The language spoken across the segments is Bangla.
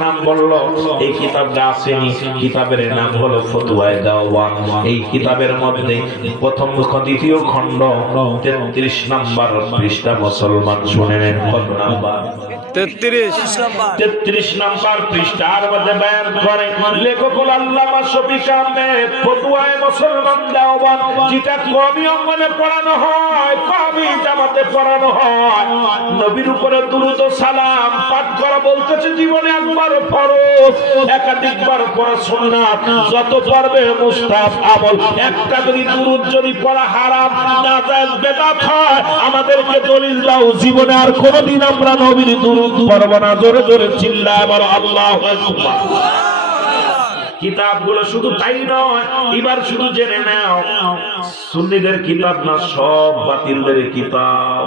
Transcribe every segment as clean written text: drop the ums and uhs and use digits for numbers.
নাম বলল, এই কিতাবটা আসেনি। কিতাবের নাম হলো ফতুয়ায়ে দাওয়াত। এই কিতাবের মধ্যে প্রথম দ্বিতীয় খণ্ড 33 নম্বর পৃষ্ঠা। মুসলমান শুনে নেন, কত নাম্বার? 33 নম্বর পৃষ্ঠার মধ্যে বয়ান করে লেখক আল্লামা শফিক আহমেদ, ফতুয়ায়ে মুসলমান দাওয়াত, যেটা কওমি অঙ্গনে পড়ানো হয়, কওমি জামাতে পড়ানো হয়। নবীর উপরে দুরূদ ও সালাম পাঠ করা বলতেছে জীবনে একবার ফরজ, একাধিকবার পড়া সুন্নাত। যত পারবে মুস্তাহাব আমল। একটা যদি দুরূদ যদি পড়া হারাম, নাজায়েজ, বেদাত হয়, আমাদেরকে দলিল দাও। জীবনে আর কোনদিন আমরা নবীর দুরূদ পড়ব না। জোরে জোরে চিল্লায় বলো আল্লাহু আকবার। কিতাবগুলো শুধু তাই নয়, এবার শুধু জেনে নাও, সুন্নিদের কিতাব না, সব বাতিলদের কিতাব।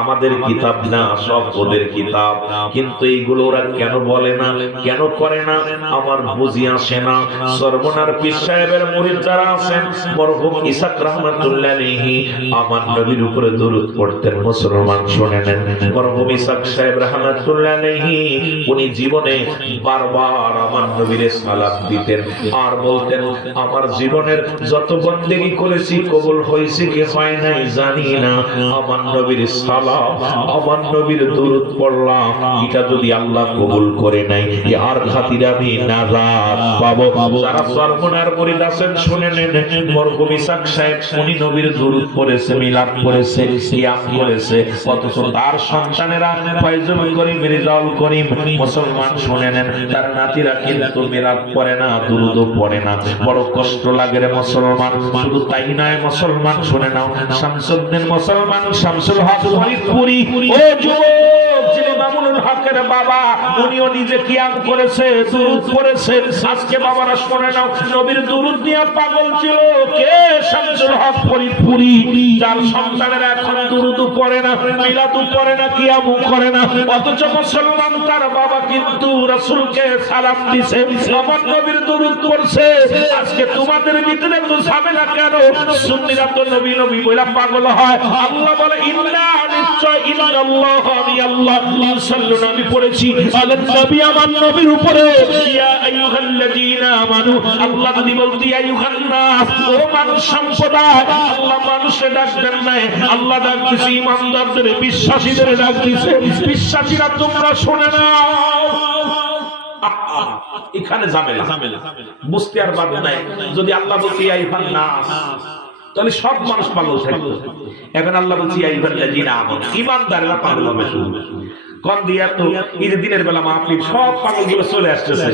আমাদের কিতাব না, সব ওদের কিতাব। কিন্তু এইগুলো ওরা কেন বলে না, কেন করে না, আমার বুঝি আসে না। সর্বনার পীর সাহেবের মুরিদ যারা আছেন, মরহুম ইসাক রাহমাতুল্লাহ আলাইহি আমার নবীর উপরে দরুদ পড়তেন। মুসলমান শুনে নেন, মরহুম ইসাক সাহেব রাহমাতুল্লাহ আলাইহি উনি জীবনে বারবার আমার নবীর সালাত দিতেন আর বলতেন, আমার জীবনের যত বন্দেগী করেছি কবুল হয়েছে কি হয় নাই জানি না, আমার নবীর আমার নবীর দরুদ পড়লাম, এটা যদি আল্লাহ কবুল করে নাই, আর খাতিরে আমি নাজাত পাবো। যারা সর্বনার মুরিদ আছেন শুনে নেন, মরহুম ইসাক সাহেব উনি নবীর দরুদ পড়েছে, মিলাদ পড়েছে, সিয়াম করেছে, অথচ তার সন্তানেরা ফয়জুল করিম, রিজাউল করিম, মুসলমান শুনে নেন, তার নাতিরা কিন্তু মিলাদ পড়ে না, দরুদও পড়ে না। বড় কষ্ট লাগে রে মুসলমান। শুধু তাই নয়, মুসলমান শুনে নাও, শামসুদ্দিন মুসলমান শামসুল হক ফরিদপুরি, ও যুবক, যিনি মামুনুল হকের বাবা, উনিও নিজে কিয়াম করেছে, দুরূদ পড়েছে। আজকে বাবারা শুনে নাও, নবীর দুরূদ নিয়ে পাগল ছিল কে? শামসুল হক ফরিদপুরি, যার সন্তানেরা এখন দুরূদও পড়ে না, মিলাদও পড়ে না, কিয়ামও করে না। অথচ মুসলমান তার বাবা কিন্তু রাসূলকে সালাম দিছে, আমার নবীর দুরূদ পড়ছে। আজকে তোমাদের ভিতরে তো ঝামেলা কেন? সুন্নিরা তো নবী নবী বলে পাগল হয়। আল্লাহ বলে, ইন্না নিশ্চয়, ইন্নাল্লাহ, আমি আল্লাহ, ইউসাল্লুনা, আমি পড়েছি, আলান নবী, আমার নবীর উপরে, ইয়া আইয়ুহাল্লাযীনা আমানু, আল্লাহ যদি বলতি আইয়ুহান নাস, ও মানুষ সম্প্রদায়, আল্লাহ মানুষের ডাক দেন নাই, আল্লাহ ডাক দিছে ঈমানদারদের, বিশ্বাসীদের ডাক দিছে। বিশ্বাসীরা তোমরা শুনে নাও। এখানে ঝামেলা বুঝতে আর বাদ নাই। যদি আল্লাহ বলতি আইয়ুহান নাস, তাহলে সব মানুষ পাগল থাকতো। এখন আল্লাহ বলছি আইয়ুহাল্লাযীনা আমানু, ঈমানদাররা পাগল হবে শুধু। কোন দিয়া তো এই যে দিনের বেলা মাহফিল, সব পাগলগুলো চলে আসতেছে।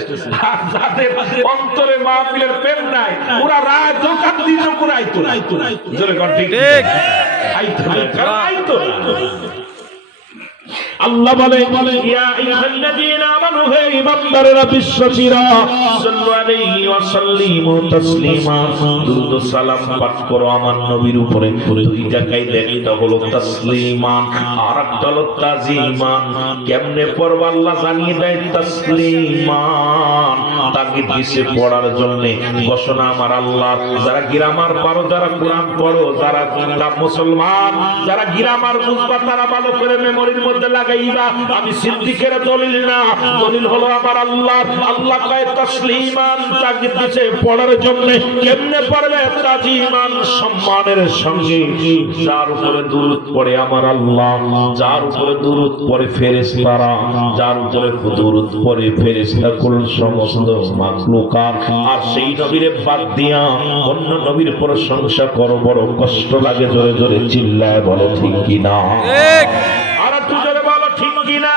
আর যাদের অন্তরে মাহফিলের প্রেম নাই, ওরা রাত দোকান দিয়ে করে আইতো না। জোরে কোন ঠিক আইতো না। আল্লাহ বলে, ইয়া আইয়ুহাল্লাযীনা আমানু, হে ঈমানদাররা, বিশ্বাসীরা, সাল্লু আলাইহি ওয়া সাল্লিমু তাসলিমা, দুরূদ ও সালাম পাঠ করো আমার নবীর উপরে। দুই জায়গায় একটা হলো তাসলিমান, আর একটা হলো তাজিমান। কেমনে পড়ব আল্লাহ জানিয়ে দেয়। তাসলিমান তাগিদ দিছে পড়ার জন্য, ঘোষণা আমার আল্লাহ। যারা গ্রামার পারো, যারা কোরআন পড়ো, যারা মুসলমান, যারা গ্রামার বুঝবা, তারা ভালো করে মেমোরির মধ্যে লাগাইবা। আমি সিদ্দিকের দলিল না, দলিল হলো আমার আল্লাহ। আল্লাহ কয় তাসলিমান, তাগিদ দিয়েছে পড়ার জন্য। কেমনে পড়বে? তাজিমান, সম্মানের সঙ্গে। যার উপরে দুরূদ পড়ে আমার আল্লাহ, যার উপরে দুরূদ পড়ে ফেরেশতারা, যার উপরে দুরূদ পড়ে ফেরেশতাকুল, সমস্ত মাখলুকাত, আর সেই নবীরে বাদ দিয়া অন্য নবীর প্রশংসা করো, বড় কষ্ট লাগে। জোরে জোরে চিল্লায় বলো ঠিক কিনা? ঠিক। আর তুই জোরে বলো ঠিক কিনা?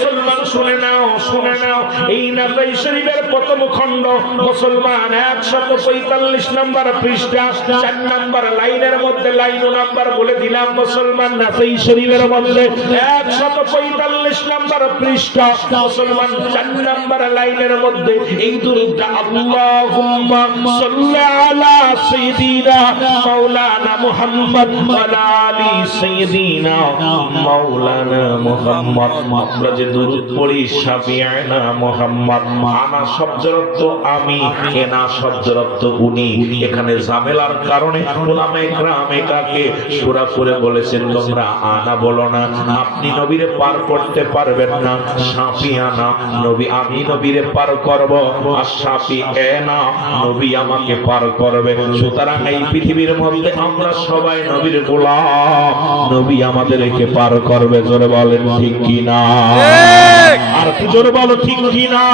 মুসলমান শুনে নাও, শুনে নাও, এই নাসাই শরীফের প্রথম খণ্ড, মুসলমান 145 নম্বর পৃষ্ঠা, 4 নম্বর লাইনের মধ্যে, লাইন নাম্বার বলে দিলাম মুসলমান, নাসাই শরীফের মধ্যে 145 নম্বর পৃষ্ঠা, মুসলমান 4 নম্বর লাইনের মধ্যে এই দুরূদটা, আল্লাহুম্মা সাল্লি আলা সাইয়্যিদিনা মাওলানা মুহাম্মদ ওয়া আলি সাইয়্যিদিনা মাওলানা মুহাম্মদ। আমরা যে দুরূদ পড়ি, শাফি শাফি'না মুহাম্মদ। আনা শব্দের অর্থ আমি, এনা শব্দের অর্থ উনি। এখানে ঝামেলার কারণে উলামায়ে কেরাম এটাকে সূরা করে বলেছেন তোমরা আনা বলো না, আপনি নবীরে পার করতে পারবেন না। শাফি'না নবী, আমি নবীরে পার করব, আর শাফি'না নবী আমাকে পার করবে। সুতরাং এই পৃথিবীর মধ্যে আমরা সবাই নবীর গোলাম, নবী আমাদেরকে পার করবে। জোরে বলেন ঠিক কি না? আর কি জোরে বলো ঠিক কি না?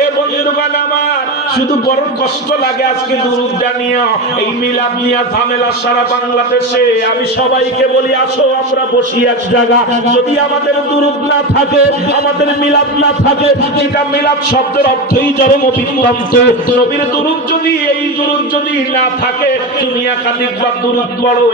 এ বন্ধুগণ আমার, শুধু বড় কষ্ট লাগে আজকে দুরূদ জানিয়া, এই মিলাদ নিয়ে ঝামেলা সারা বাংলাদেশে। আমি সবাইকে বলি আসো আমরা বসি এক জায়গা, যদি আমাদের দুরূদ না থাকে, আমাদের মিলাদ না থাকে, এটা মিলাদ শব্দের অর্থই জড়ম বিদ্যন্ত। নবীর দুরূদ যদি, এই দুরূদ যদি না থাকে, তুমি একাধিকবার দুরূদ পড়ো,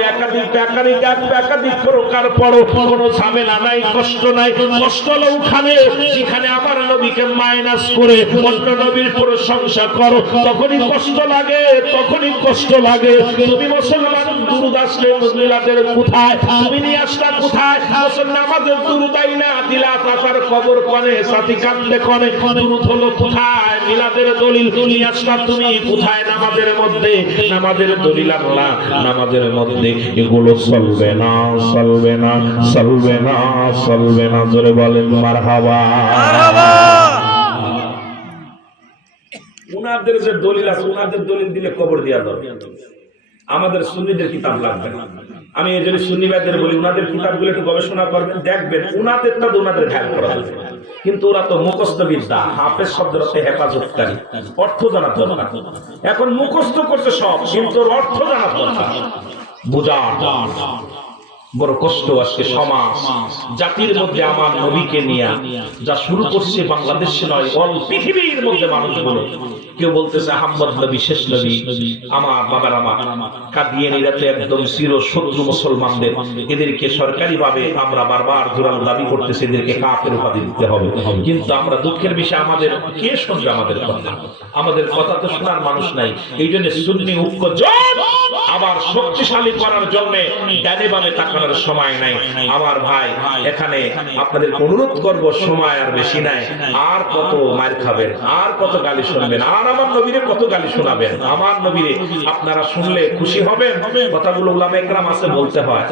একাধিক প্রকার পড়ো, কোনো ঝামেলা নাই, কষ্ট নাই। কষ্ট হলো ওখানে যেখানে আমার নবীকে মাইনাস করে অন্য নবীর প্রশংসা করো, তখনই কষ্ট লাগে, তখনই কষ্ট লাগে। তুমি মুসলমান দুরূদ আসলে মিলাদের কোথায়, তুমি নিয়ে আসলা কোথায়? মুসলমান আমাদের দুরূদ আইনা দিলা তার কবর কোণে, সাথী কান্দে কোণে, দুরূদ হলো কোথায়? মিলাদের দলিল নিয়ে আসলা তুমি কোথায়? নামাজের মধ্যে, নামাজের দলিল আল্লাহ, নামাজের মধ্যে। এগুলো চলবে না, চলবে না, চলবে না, চলবে না। জোরে বলেন মারহাবা। উনাদের যে দলিল আছে, উনাদের দলিল দিলে কবর দিয়া যাবে, আমাদের সুন্নিদের কিতাব লাগবে না। আমি এই জন্য সুন্নিবাদের বলি উনাদের কিতাবগুলো একটু গবেষণা করবেন, দেখবেন উনাদেরটা উনাদের খেয়াল করা হবে। কিন্তু ওরা তো মুখস্থ বিদ্যা, হাফেজ শব্দের অর্থে হেফাজতকারী, অর্থ জানা দরকার। এখন মুখস্থ করছে সব, কিন্তু অর্থ জানা দরকার, বুঝা। বড় কষ্ট আজকে সমাজ জাতির মধ্যে আমার নবীকে নিয়ে যা শুরু করছে বাংলাদেশে নয়, অল পৃথিবীর মধ্যে মানুষগুলো। কেউ বলতেছে আহমদ নবী শেষ নবী, আমার বাবার আমার কাদিয়ানীরা তো একদম চির শত্রু মুসলমানদের, এদেরকে সরকারি ভাবে আমরা বারবার জোরালো দাবি করতেছি, এদেরকে কাফের উপাধি দিতে হবে। কিন্তু আমরা দুঃখের বিষয়, আমাদের কে শুনবে আমাদের কথা? আমাদের কথা তো শোনার মানুষ নাই। এই জন্য সুন্নি ঐক্য জোট আবার শক্তিশালী করার জন্য ডানে বামে তাকানোর সময় নাই। আমার ভাই, এখানে আপনাদের অনুরোধ করব, সময় আর বেশি নাই। আর কত মার খাবেন, আর কত গালি শুনবেন, আর আমার নবীরে কত গালি শোনাবেন? আমার নবীরে আপনারা শুনলে খুশি হবেন। কথাগুলো উলামায়ে কেরাম আছে বলতে হয়।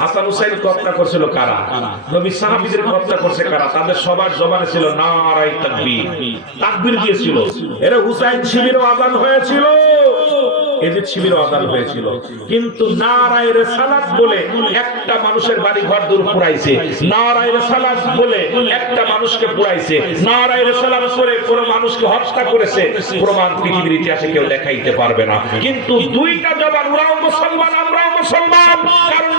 হাসান হুসাইন হত্যা করছিল কারা? নবী সাহাবীদের হত্যা করছে কারা? তাদের সবার জবানে ছিল নারায়ে তাকবীর, তাকবীর দিয়েছিল। এরা হুসাইন শিবিরও আযান হয়েছিল, এজিদ শিবিরও আযান হয়েছিল, কিন্তু নারায়ে রিসালাত বলে একটা মানুষের বাড়ি ঘর দূর পুরাইছে, নারায়ে রিসালাত বলে একটা মানুষকে পুরাইছে, নারায়ে রিসালাত করে কোন মানুষকে হত্যা করেছে, প্রমাণ পৃথিবীর ইতিহাসে কেউ দেখাইতে পারবে না। কিন্তু দুইটা জবান, ওরাও মুসলমান আমরাও মুসলমান। কারণ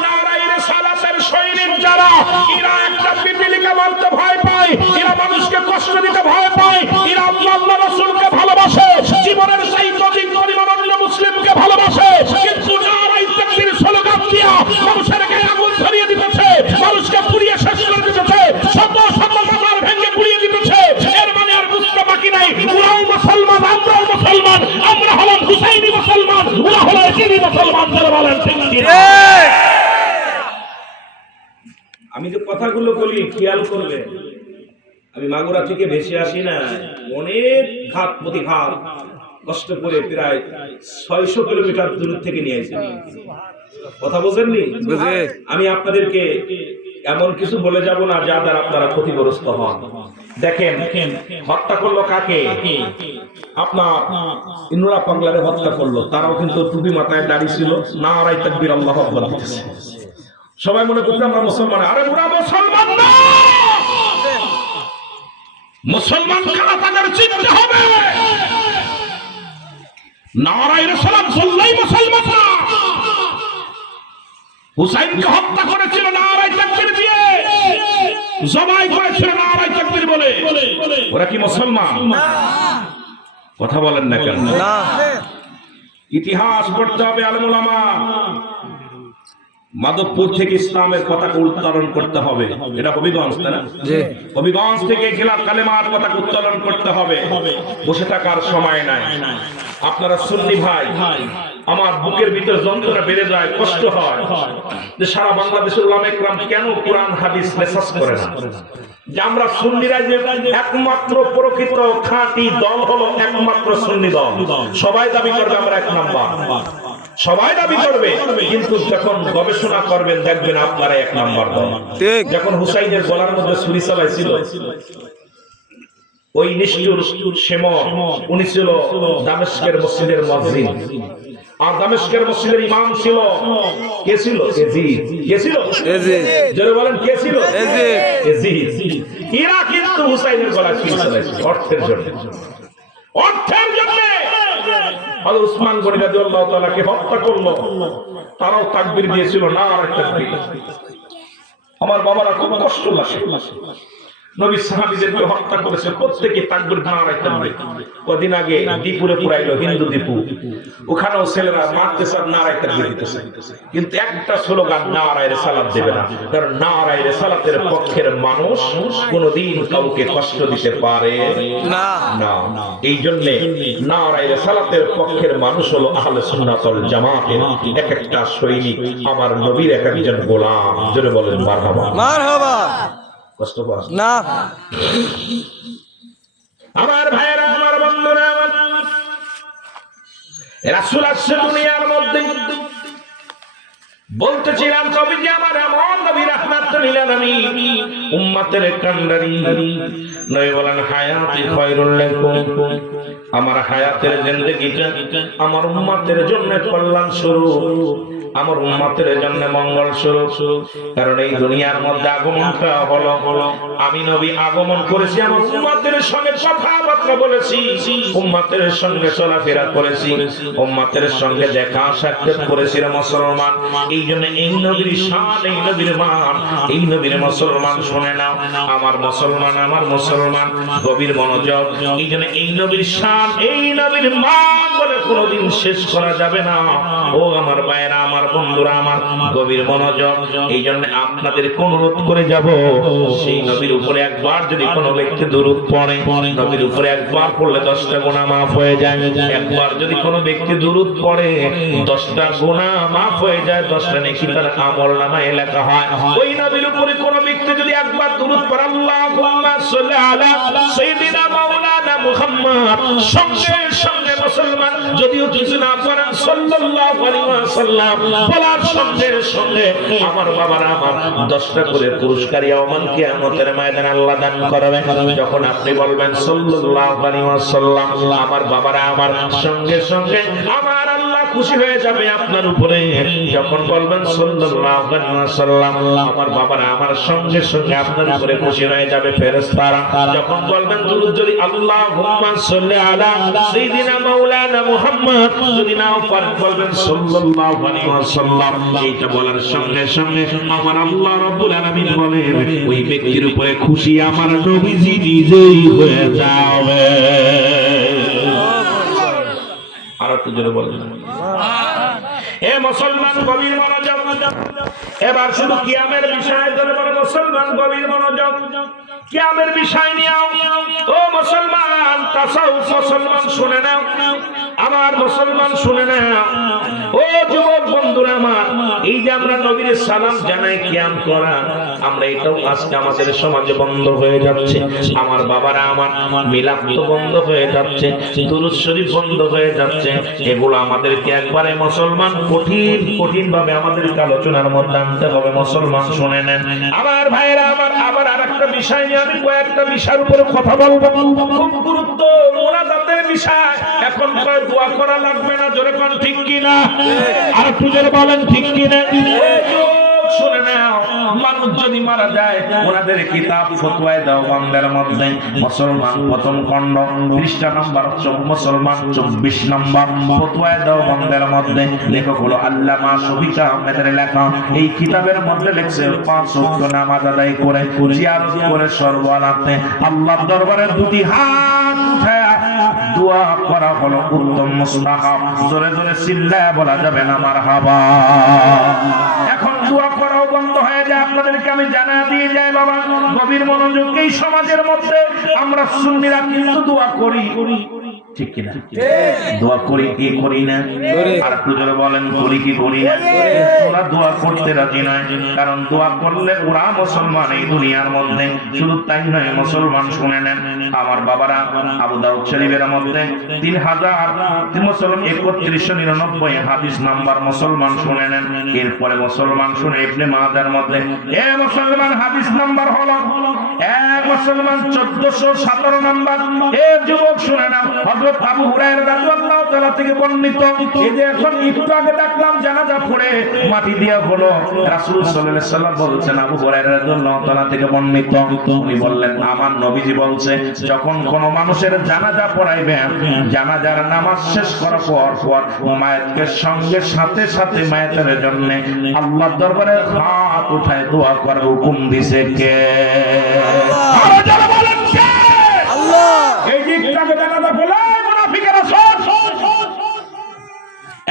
সালাতের সৈনিক যারা, এরা একটা পিপিলিকা মারতে ভয় পায়, এরা মানুষকে কষ্ট দিতে ভয় পায়, এরা আল্লাহ রাসূলকে ভালোবাসে, জীবনের চাইতে অধিক পরিমাণ অন্য মুসলিমকে ভালোবাসে। কিন্তু নারায়ে তাকবীর স্লোগান দিয়া মানুষের গায়ে আগুন ধরিয়ে দিতেছে, মানুষকে পুড়িয়ে শেষ করে দিতেছে, শত শত মাজার ভেঙে পুড়িয়ে দিতেছে। এর মানে আর বুঝতে বাকি নাই, ওরাও মুসলমান আমরাও মুসলমান, আমরা হলাম হুসাইনি মুসলমান, ওরা হলো এজিদি মুসলমান। যারা বলেন ঠিক কি না? আমি যে কথাগুলো বলি খেয়াল করবে, আমি মাগুরা থেকে ভেসে আসি না, অনেক ঘাট প্রতিঘাত কষ্ট করে প্রায় 600 কিলোমিটার দূর থেকে নিয়ে আসি। কথা বোঝেননি? আমি আপনাদেরকে এমন কিছু বলে যাব না যা দ্বারা আপনারা ক্ষতিগ্রস্ত হন। দেখেন হত্যা করলো কাকে? আপনার ইন্নুরা পাগলারে হত্যা করলো, তারাও কিন্তু টুপি মাথায় দাড়ি ছিল, নারায়ে তাকবীর আল্লাহু আকবার দিতেছে। সবাই মনে করছে আমরা মুসলমান, আরে ওরা মুসলমান না। মুসলমান কারা তাদের চিনতে হবে। নারায়ে রিসালাত বললেই মুসলমান না। হুসাইনকে হত্যা করেছিল নারায়ে তাকবীর দিয়ে, জবাই করেছিল নারায়ে তাকবীর বলে। ওরা কি মুসলমান? কথা বলেন না কেন? ইতিহাস পড়তে হবে, আলেম ওলামা। মাধবপুর থেকে ইসলামের পতাকা উত্তোলন করতে হবে, এটা হবিগঞ্জ, তাই না? হবিগঞ্জ থেকে খেলাফ কালেমার পতাকা উত্তোলন করতে হবে। বসে থাকার সময় নাই। আপনারা সুন্নি ভাই, আমার বুকের ভিতর যন্ত্রণা বেড়ে যায়, কষ্ট হয় যে সারা বাংলাদেশের উলামা ইকরাম কেন কোরআন হাদিস মেসেজ করে না, যে আমরা সুন্নিরা যে একমাত্র প্রকৃত খাঁটি দল হলো একমাত্র সুন্নি দল। সবাই দাবি করবে আমরা এক নাম্বার, সবাই দাবি করবে, কিন্তু যখন গবেষণা করবেন দেখবেন আপনারা এক নাম্বার দল। যখন হুসাইনের গলার মধ্যে ছুরি চালাইছিল ওই নিষ্ঠুর শেমর, উনি ছিল দামেস্কের মসজিদের মুয়াজ্জিন, আর দামেস্কের মসজিদের ইমাম ছিল কে ছিল? ইয়াজিদ। কে ছিল? ইয়াজিদ। যারা বলেন কে ছিল? ইয়াজিদ। এরা কিন্তু হুসাইনের গলায় ছুরি চালাইছিল অর্থের জন্য, অর্থের জন্য। হযরত ওসমান গনি রাদিয়াল্লাহু তাআলাকে হত্যা করলো, তারাও তাকবীর দিয়েছিল, নারে তাকবীর। আমার বাবারা খুব কষ্ট লাগে, নবী সাহাবীদেরকে হত্যা করেছে, প্রত্যেকই তাকবীর নারে তাকবীর। কদিন আগে দীপুরে পুরাইলো, হিন্দু দীপু, ওখানেও ছেলেরা মারতেছে, নারে তাকবীর দিতেছে, কিন্তু একটা স্লোগান নারে রিসালাত দেবে না, কারণ নারে রিসালাতের পক্ষের মানুষ কোনোদিন কাউকে কষ্ট দিতে পারে না। এই জন্য নারে রিসালাতের পক্ষের মানুষ হলো আহলে সুন্নাত ওয়াল জামাতের এক একটা সৈনিক, আমার নবীর এক একজন গোলাম। জোরে বলেন মারহাবা, মারহাবা। কষ্ট পাস না আমার ভাইরা, আমার বন্ধুরা, রাসূল আসছে দুনিয়ার মধ্যে। বলতেছিলাম কবি যে আমার এমন নবী রাহমাতুল লিল আলামিন, উম্মতের কান্ডারি নবী বলেন হায়াতি খায়রুল লাকুম, আমার হায়াতের জিন্দেগিটা আমার উম্মতের জন্য কল্যাণ স্বরূপ, আমার উম্মতের জন্য মঙ্গল স্বরূপ। কারণ এই দুনিয়ার মধ্যে আগমনটা হলো, আমি নবী আগমন করেছি, আমার উম্মতের সঙ্গে কথাবার্তা বলেছি, উম্মতের সঙ্গে চলাফেরা করেছি, উম্মতের সঙ্গে দেখা সাক্ষাৎ করেছি মুসলমান। এই জন্য এই নবীর শান, এই নবীর মান, এই নবীর মুসলমান শুনে নাও, আমার মুসলমান, আমার মুসলমান গভীর মনোযোগ। এই জন্য এই নবীর শান, এই নবীর মান বলে কোনোদিন শেষ করা যাবে না। ও আমার ভাইরা, আমার বন্ধুরা, আমার গভীর মনোযোগ। এই জন্য আপনাদের অনুরোধ করে যাব, সেই নবীর উপরে একবার যদি কোনো ব্যক্তি দুরূদ পড়ে, নবীর উপরে একবার পড়লে 10টা গুনাহ মাফ হয়ে যায়। একবার যদি কোনো ব্যক্তি দুরূদ পড়ে 10টা গুনাহ মাফ হয়ে যায়, 10টা নেকি তার আমলনামায় লেখা হয়। ওই নবীর উপরে কোনো ব্যক্তি যদি একবার দুরূদ পড়ে, আল্লাহুম্মা সাল্লি আলা সাইয়্যিদিনা মাওলানা মুহাম্মদ, সঙ্গে সঙ্গে মুসলমান যদিও কিছু না পড়েন সাল্লাল্লাহু আলাইহি ওয়াসাল্লাম বলার সঙ্গে সঙ্গে আমার বাবারা, আমার 10টা করে পুরস্কার ইয়াউমাল কিয়ামতের ময়দানে আল্লাহ দান করবে। যখন আপনি বলবেন সাল্লাল্লাহু আলাইহি ওয়াসাল্লাম, আমার বাবারা, আমার সঙ্গে সঙ্গে আমার আল্লাহ খুশি হয়ে যাবে আপনার উপরে। যখন বলবেন সাল্লাল্লাহু আলাইহি ওয়াসাল্লাম, আমার বাবারা, আমার সঙ্গে সঙ্গে আপনার উপরে খুশি হয়ে যাবে ফেরেশতারা। যখন বলবেন দুরূদ যদি আল্লাহুম্মা সাল্লি আলা সাইয়্যিদিনা মাওলানা মুহাম্মদ, যদি নাও পারেন বলবেন সাল্লাল্লাহু আলাইহি ওয়াসাল্লাম। এইটা বলার সঙ্গে সঙ্গে আমার আল্লাহ রাব্বুল আলামিন বলেন ওই ব্যক্তির উপরে খুশি আমার নবীজি নিজেই হয়ে যাবে। আর একটু জোরে বলেন এ মুসলমান, গভীর মনোযোগ। এবার শুধু কিয়ামের বিষয় ধরে বলে মুসলমান, গভীর মনোযোগ। কিয়ামের বিষয় নিয়ে ও মুসলমান, তাসাউফ মুসলমান শুনে নাও, আমার মুসলমান শুনে নাও। ও যুবক বন্ধুরা আমার, এই যে আমরা নবীর সালাম জানাই কিয়াম করা, আমরা এটাও আজকে আমাদের সমাজে বন্ধ হয়ে যাচ্ছে। আমার বাবারা, আমার মিলাদ তো বন্ধ হয়ে যাচ্ছে, দুরূদ শরীফ বন্ধ হয়ে যাচ্ছে। এগুলো আমাদেরকে একবারে মুসলমান কঠিন কঠিন ভাবে আমাদেরকে আলোচনার মধ্যে আনতে হবে। মুসলমান শুনে নেন আমার ভাইরা, আমার আবার আরেকটা বিষয় নিয়ে আমি কয়েকটা বিষয়ের উপরে কথা বলবো, খুব গুরুত্ব মুনাজাতের বিষয়। এখন কয় দোয়া করা লাগবে না, জোরে কোন ঠিক কিনা? আর একটু জোরে বলেন ঠিক কিনা? শুনে নাও, মানুষ যদি মারা যায় ওনাদের কিতাব ফতোয়ায়ে দেওবন্দের মধ্যে মুসলমান প্রথম খণ্ড পৃষ্ঠা নাম্বার মুসলমান 24 নম্বর ফতোয়ায়ে দেওবন্দের মধ্যে লেখক হলো আল্লামা শফিক আহমেদের লেখা। এই কিতাবের মধ্যে লেখছে 5 ওয়াক্ত নামাজ আদায় করে জিয়ারত করে সর্বনাতে আল্লাহর দরবারে দুটি হাত উঠায় দোয়া করা হলো উত্তম মুস্তাহাব। জোরে জোরে চিল্লায়া বলা যাবে না মারহাবা। এখন দোয়া করাও বন্ধ হয়ে যায়, আপনাদেরকে আমি জানা দিয়ে যাই বাবা, গভীর মনোযোগ। এই সমাজের মধ্যে আমরা সুন্নিরা কিন্তু দোয়া করি, ঠিক কিনা? দোয়া করি কি করি না? আর একটু জোরে বলেন, করি কি করি না? ওরা দোয়া করতে রাজি নয়, কারণ দোয়া করলে ওরা মুসলমান এই দুনিয়ার মধ্যে। শুধু তাই নয়, মুসলমান শুনে নেন আমার বাবারা, আবু দাউদ শরীফের মধ্যে 3399 হাদিস নাম্বার মুসলমান শুনে নেন। এরপরে মুসলমান শুনে ইবনে মাজার মধ্যে মুসলমান হাদিস নাম্বার হলো মুসলমান 1417 নাম্বার। যুবক শুনে নাও, হযরত আবু হুরায়রা রাদিয়াল্লাহু তাআলা থেকে বর্ণিত। এই যে এখন একটু আগে দেখলাম জানাজা পড়ে মাটি দেয়া হলো, রাসূল সাল্লাল্লাহু আলাইহি ওয়াসাল্লাম বলছেন, আবু হুরায়রা রাদিয়াল্লাহু তাআলা থেকে বর্ণিত, উনি বললেন আমার নবীজি বলছে, যখন কোন মানুষের জানাজা পড়াইবেন, জানাজার নামাজ শেষ করার পর মায়েতকে সঙ্গে সাথে সাথে মায়েতের জন্য আল্লাহর দরবারে হাত উঠায় দোয়া করার হুকুম দিয়েছে কে? আল্লাহ। এই যে জানাজা পড়ে মুনাফিকেরা সব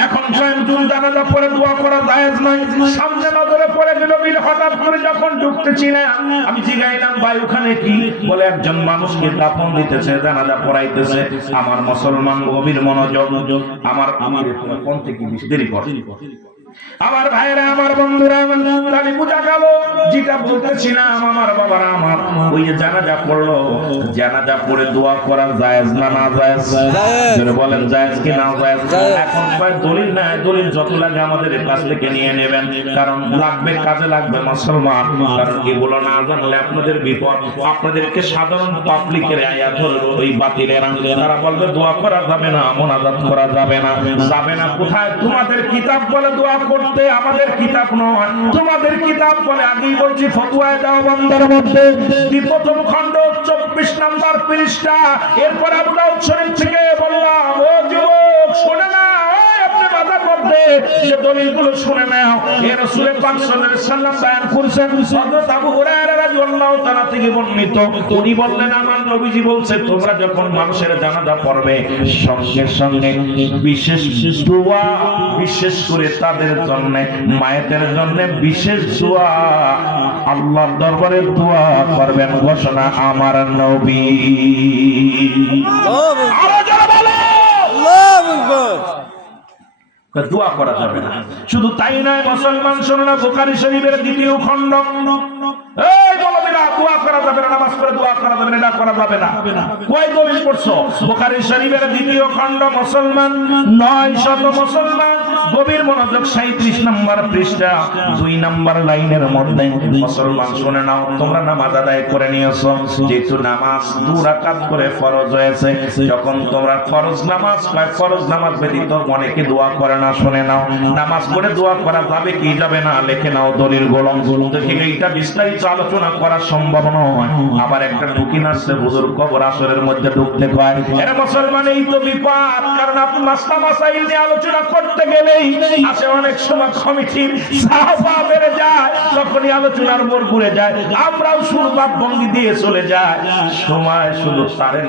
এখন স্বয়ং জানাজা পড়ে দোয়া করা জায়েজ নয়। সামনে নজরে পড়ে গেল বিল, হঠাৎ করে যখন ঢুকতেছি না আমি জিগাইলাম ভাই ওখানে কি? বলে একজন মানুষকে দাফন দিতেছে, জানাজা পড়াইতেছে। আমার মুসলমান গভীর মনোযোগ, আমার কোন থেকে দেরি করে আমার ভাইরা, আমার বন্ধুরা, আমি বুঝা গেল যেটা বলতেছিলাম আমার বাবারা আমার, ওই যে জানাজা পড়লো, জানাজা পড়ে দোয়া করা জায়েজ না না জায়েজ? বলেন জায়েজ কি না জায়েজ? এখন কয় দলিল নাই, দলিল যত লাগে আমাদের কাছ থেকে নিয়ে নেবেন, কারণ লাগবে, কাজে লাগবে মুসলমান। কারণ এগুলো না জানলে আপনাদের বিপদ। আপনাদেরকে সাধারণ পাবলিকের আয়াত হলো ওই বাতিলেরা, তারা বলবে দোয়া করা যাবে না, মুনাজাত করা যাবে না। যাবে না কোথায়? তোমাদের কিতাব বলে দোয়া করতে, আমাদের কিতাব নয়। তোমাদের কিতাব বলে, আগেই বলছি ফতোয়ায়ে দেওবন্দের মধ্যে প্রথম খণ্ড 24 নম্বর পৃষ্ঠা। এরপর আবু দাউদ শরীফ থেকে বললাম, ও যুবক শুনে না, আপনি বাধা করতে যে দলিলগুলো শুনে নাও। এর রাসূল পাক সাল্লাল্লাহু আলাইহি ওয়াসাল্লাম বয়ান করেছেন, হযরত আবু হুরায়রা রাদিয়াল্লাহু তাআলা থেকে বর্ণিত, উনি বললেন আমার নবীজি বলছে, তোমরা যখন মানুষের জানাজা পড়বে সঙ্গে সঙ্গে বিশেষ দোয়া, বিশেষ করে তাদের জন্য, মায়েদের জন্য বিশেষ দোয়া, আল্লাহর দরবারে দোয়া করবেন, ঘোষণা আমার নবী। আরো যারা বলে আল্লাহু আকবার। দোয়া করা যাবে না। শুধু তাই নয়, মুসলমান শোনো না, বুখারী শরীফের 2য় খণ্ড, এই বলবিরা দোয়া করা যাবে না, নামাজ পড়ে দোয়া করা যাবে না, এটা করা যাবে না। কয় দলিল পড়ছো? বুখারী শরীফের 2য় খণ্ড মুসলমান 900 মুসলমান গভীর মনোযোগ 37 নম্বর পৃষ্ঠা 2 নম্বর লাইনের মধ্যে, মুসলমান শুনে নাও, তোমরা নামাজ আদায় করে নিয়েছো, যেহেতু নামাজ 2 রাকাত করে ফরজ হয়েছে, যখন তোমরা ফরজ নামাজ, ফরজ নামাজ ব্যতীত অনেকে দোয়া করে না, শুনে নাও, নামাজ পড়ে দোয়া করা যাবে কি যাবে না লিখে নাও দলিল গুলো। দেখে এইটা বিস্তারিত আলোচনা করা সম্ভব নয়। আবার একটা ঢুকি নাচছে হুজুর কবর আসরের মধ্যে ঢুকতে কয়, এর মুসলমান এই তো বিপদ। কারণ আপনি মাসলা মাসাইল নিয়ে আলোচনা করতে গেলেই আসে অনেক সময় কমিটির সাহাবা বেড়ে যায়, তখনই আলোচনার মোড় ঘুরে যায়, আমরাও সুরবাদ ভঙ্গি দিয়ে চলে যায়। সময় শুধু তারে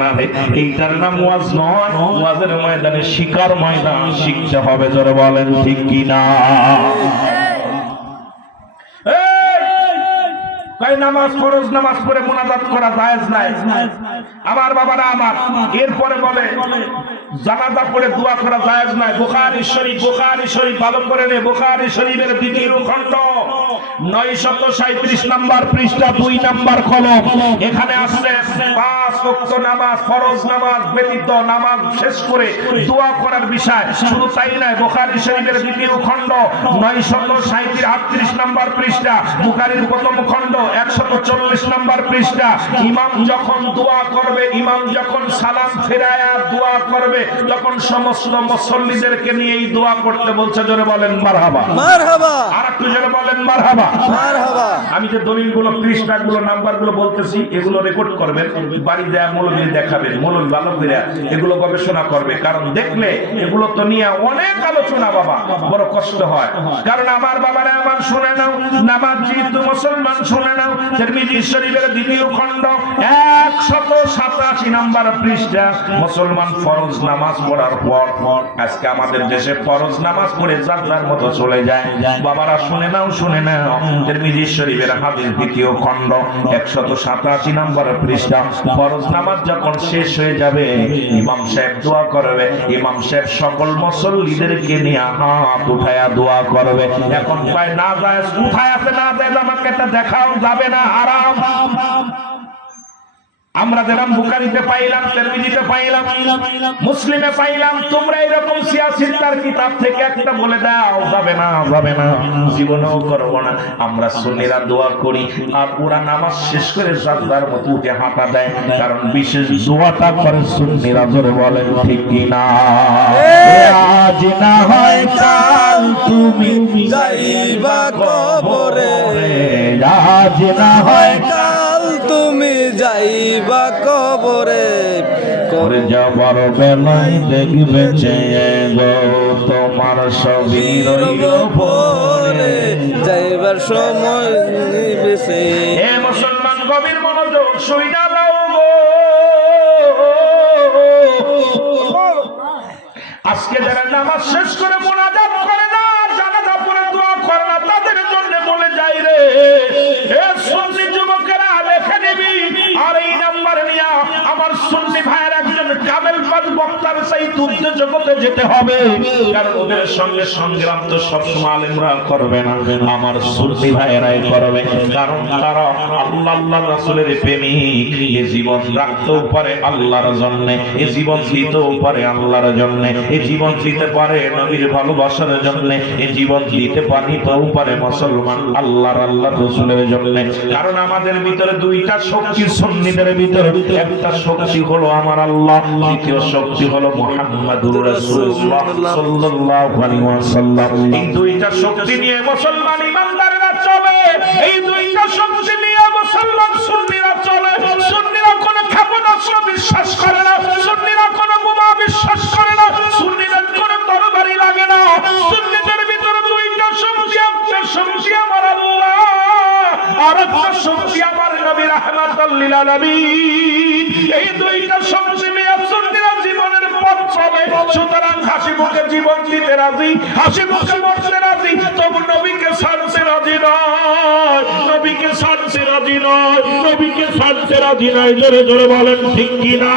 নারে, এইটার নাম ওয়াজ নয়, ওয়াজের ময়দানে শিকার ময়দান, শিখতে হবে। জোরে বলেন ঠিক কিনা? নামাজ ফরজ নামাজ পড়ে মুনাজাত করা জায়েজ নাই আমার বাবারা আমার। এরপরে বলে জানাজা পড়ে দোয়া করা জায়েজ নাই। বুখারী শরীফ ভালো করে নে, বুখারী শরীফের 2য় খণ্ড 937 নম্বর পৃষ্ঠা 2 নম্বর কলম, এখানে আসছে 5 ওয়াক্ত নামাজ, ফরজ নামাজ ব্যতীত নামাজ শেষ করে দোয়া করার বিষয়। শুধু তাই নয়, বুখারী শরীফের 2য় খণ্ড 938 নম্বর পৃষ্ঠা, বুখারীর প্রথম খণ্ড 140 নম্বর পৃষ্ঠা, ইমাম যখন দোয়া করবে, ইমাম যখন সালাম ফেরায়া দোয়া করবে, তখন সমস্ত মুসল্লিদেরকে নিয়ে এই দোয়া করতে বলছে। জোরে বলেন মারহাবা, মারহাবা। আর একটু জোরে বলেন মারহাবা, মারহাবা। আমি যে দলিলগুলো, পৃষ্ঠাগুলো, নাম্বারগুলো বলতেছি, এগুলো রেকর্ড করবেন, বাড়ি যায় মৌলবী দেখাবেন, মৌলবী ভালো করে এগুলো গবেষণা করবে। কারণ দেখলে এগুলো তো নিয়ে অনেক আলোচনা বাবা, বড় কষ্ট হয়। কারণ আমার বাবারা আমার শুনে নাও, নামাজ যেহেতু মুসলমান শুনে নাও, তিরমিজি শরীফের 2য় খণ্ড 187 নাম্বার পৃষ্ঠা। মুসলমান ফরজ নামাজ পড়ার পর আজকে আমাদের দেশে ফরজ নামাজ পড়ে যার মতো চলে যায়। বাবারা শুনে নাও, শুনে নাও, তিরমিজি শরীফের হাদিস দ্বিতীয় খণ্ড 187 নাম্বার পৃষ্ঠা। ফরজ নামাজ যখন শেষ হয়ে যাবে, ইমাম সাহেব দোয়া করবে। ইমাম সাহেব সকল মুসল্লিদেরকে নিয়ে হাত উঠায়া দোয়া করবে। এখন কয় না যায়, কোথায় আছে না যায়, আমাকে এটা দেখাও, যাবে না, হারাম। আমরা যেরকম বুখারীতে পাইলাম, তিরমিজিতে পাইলাম, মুসলিমে পাইলাম, তোমরা এরকম সিয়াসিত্তার কিতাব থেকে একটা বলে দাও, যাবে না, যাবে না, জীবনেও করব না। আমরা সুন্নিরা দোয়া করি আর ওরা নামাজ শেষ করে যার মতো উঠে হাঁটা দেয়, কারণ বিশেষ দোয়াটা করে সুন্নিরা। জোরে বলেন ঠিক কি না? আজ না হয় কাল তুমি যাইবা কবরে, আজ না হয় কাল তুমি যাইবা কবরে, করে যাবার বেলায় দেখবে চেয়ে গো তোমার ছবি রইল পরে, যাইবার সময় নিবেছে। হে মুসলমান গভীর মনোযোগ শুইনা দাও গো। আজকে যারা নামাজ শেষ করে মুনাজাত করে না, জানাজা পড়ে দোয়া করে না, তাদের জন্য বলে যাই রে, হে সুন্নি যুবকেরা লেখে নিবি। আর এই নাম্বার নিয়ে আমার সুন্নি ভাইয়ের একজন কামেল পাদ বক্তার সেই তুদ্য জগতে যেতে হবে, কারণ ওদের সঙ্গে সংগ্রাম তো সবসময় আলেমরা করবে না, আমার সুন্নি ভাইয়েরাই করবে। কারণ তারা আল্লাহ আল্লাহ রাসূলের প্রেমিক। এই জীবন রাখতেও পারে আল্লাহর জন্য, এই জীবন দিতেও পারে আল্লাহর জন্য, এই জীবন দিতে পারে নবীর ভালোবাসার জন্য, এই জীবন দিতে পারিতেও পারে মুসলমান আল্লাহর আল্লাহ রাসূলের জন্য। কারণ আমাদের ভিতরে দুইটা শক্তি, সুন্নিদের ভিতরে একটা শক্তি হলো আমার আল্লাহ, দ্বিতীয় শক্তি হলো মুহাম্মাদুর রাসূলুল্লাহ সাল্লাল্লাহু আলাইহি ওয়াসাল্লাম। এই দুইটা শক্তি নিয়ে মুসলমান ইমানদাররা চলে, এই দুইটা শক্তি নিয়ে মুসলমান সুন্নিরা চলে। সুন্নিরা কোনো ক্ষেপণাস্ত্র বিশ্বাস করে না, সুন্নিরা কোনো বোমা বিশ্বাস করে না, সুন্নিদের কোনো তরবারি লাগে না। সুন্নিদের ভিতরে দুইটা শক্তি, একটা শক্তি আমার আল্লাহ আর একটা শক্তি আমার নবী রাহমাতুল লিল আলামিন। এই দুইটা শক্তি নিয়ে সুন্নিরা জীবনের পথ চলে। সুতরাং হাসি মুখে জীবন দিতে রাজি, হাসি মুখে মরতে রাজি, তবু নবীকে ছাড়তে রাজি নয়, নবীকে ছাড়তে রাজি নয়, নবীকে ছাড়তে রাজি নয়। জোরে জোরে বলেন ঠিক কি না?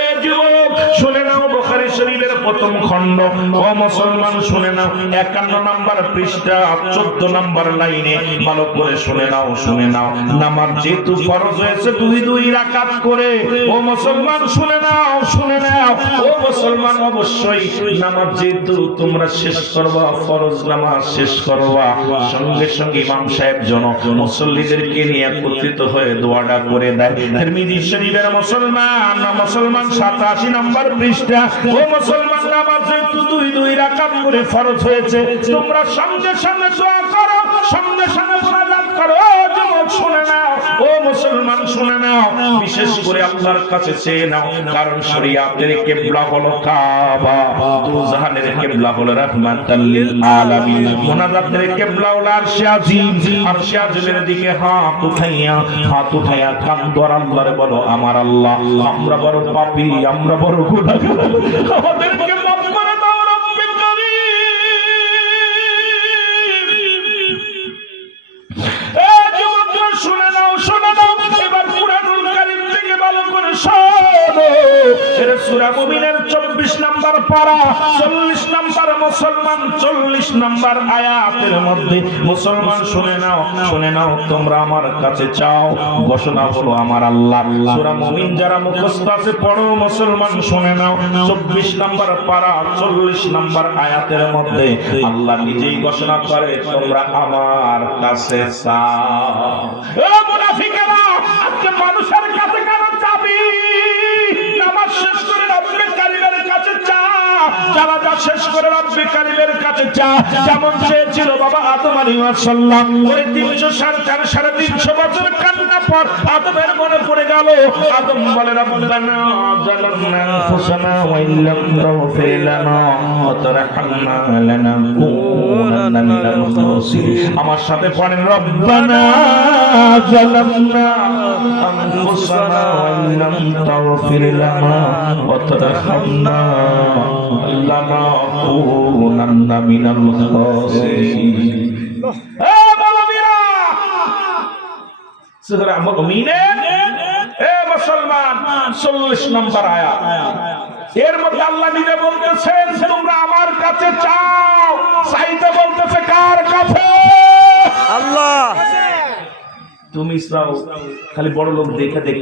এ যুবক শুনে নাও, বুখারী শরীফের প্রথম খণ্ড। ও মুসলমান শুনে নাও, 51 নাম্বার পৃষ্ঠা 14 নাম্বার লাইনে ভালো করে শুনে নাও, শুনে নাও। নামাজ যেহেতু ফরজ হয়েছে দুই রাকাত করে, ও মুসলমান শুনে নাও, শুনে নাও। ও মুসলমান অবশ্যই নামাজ যেহেতু তোমরা শেষ করবা, ফরজ নামাজ শেষ করবা, সঙ্গে সঙ্গে ইমাম সাহেব জন মুসল্লিদেরকে নিয়ে একত্রিত হয়ে দোয়াটা করে দেয়। তিরমিজি শরীফের মুসলমান 87 নাম্বার পৃষ্ঠা। ও মুসলমান নামাজ যেহেতু দুই রাকাত করে ফরজ হয়েছে, তোমরা সঙ্গে সঙ্গে দোয়া করো, সঙ্গে সঙ্গে মুনাজাত করো। ও যুবক শুনে নাও, ও মুসলমান শুনে নাও, বিশেষ করে আল্লাহর কাছে চেয়ে নাও, কারণ শরীয়তের কিবলা হলো কাবা, দুজাহানের কিবলা হলো রাহমাতাল লিল আলামিন, মুনাজাতের কিবলা হলো আরশে আজিম। আরশে আজিমের দিকে হাত উঠাইয়া কান ধরে আল্লাহরে বলো, আমার আল্লাহ, আমরা বড় পাপী, আমরা বড় গুনাহগার, আমাদেরকে মাফ করে দাও রব্বে কারীম। এ যুবকরা শুনে নাও, শুনে নাও, এবার কুরআনুল কারীম থেকে ভালো করে শোনো। এর সূরা মুমিনের 24 নাম্বার পারা 40 নাম্বার মুসলমান 40 নাম্বার আয়াতের মধ্যে মুসলমান শুনে নাও, শুনে নাও, তোমরা আমার কাছে চাও, ঘোষণা হলো আমার আল্লাহ। সূরা মুমিন যারা মুখস্থ আছে পড়ো, মুসলমান শুনে নাও, 24 নাম্বার পারা 40 নাম্বার আয়াতের মধ্যে আল্লাহ নিজেই ঘোষণা করে, তোমরা আমার কাছে চাও। ও মুনাফিকেরা, আজকে মানুষের কাছে কেন চাবি? নামাজ শেষ করে রব্বে কারীমের কাছে চা, জানাজা শেষ করে রব্বে কারীমের কাছে চা। যেমন চেয়েছিল বাবা আদম আলাইহিস সালাম, ওই 300 সাড়ে 350 বছর কান্না পর আদমের মনে পড়ে গেল। আদম বলে রব্বানা যালামনা আনফুসানা ওয়া ইল্লাম তাগফির লানা ওয়া তারহামনা লানাকুনান্না মিনাল খাসিরিন। আমার সাথে পড়েন রব্বানা যালামনা আনফুসানা ওয়া ইল্লাম তাগফির লানা ওয়া তারহামনা লানাকুনান্না মিনাল খাসিরিন। সূরা মুমিনের মুসলমান 40 নম্বর আয়াত। এর মধ্যে আল্লাহ নিজে বলতেছেন তোমরা আমার কাছে চাও, চাইতে বলতেছে কার কাছে? আল্লাহ। তুমি চাও খালি বড় লোক দেখে দেখে